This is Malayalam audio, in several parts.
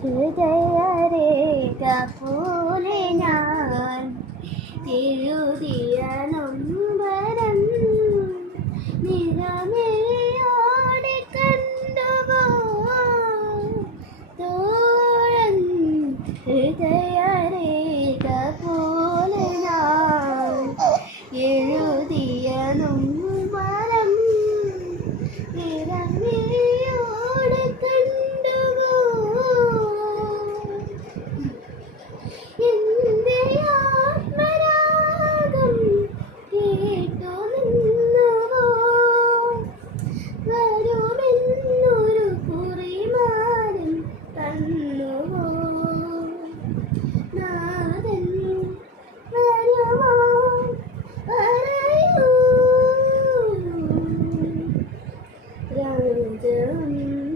ഹൃദയരേഖ പോലെ ഞാൻ എഴുതിയ നൊമ്പരം നിറമെയോടെ കണ്ടുപോ തോഴൻ ഹൃദയരേഖ done.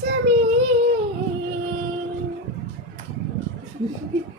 to me.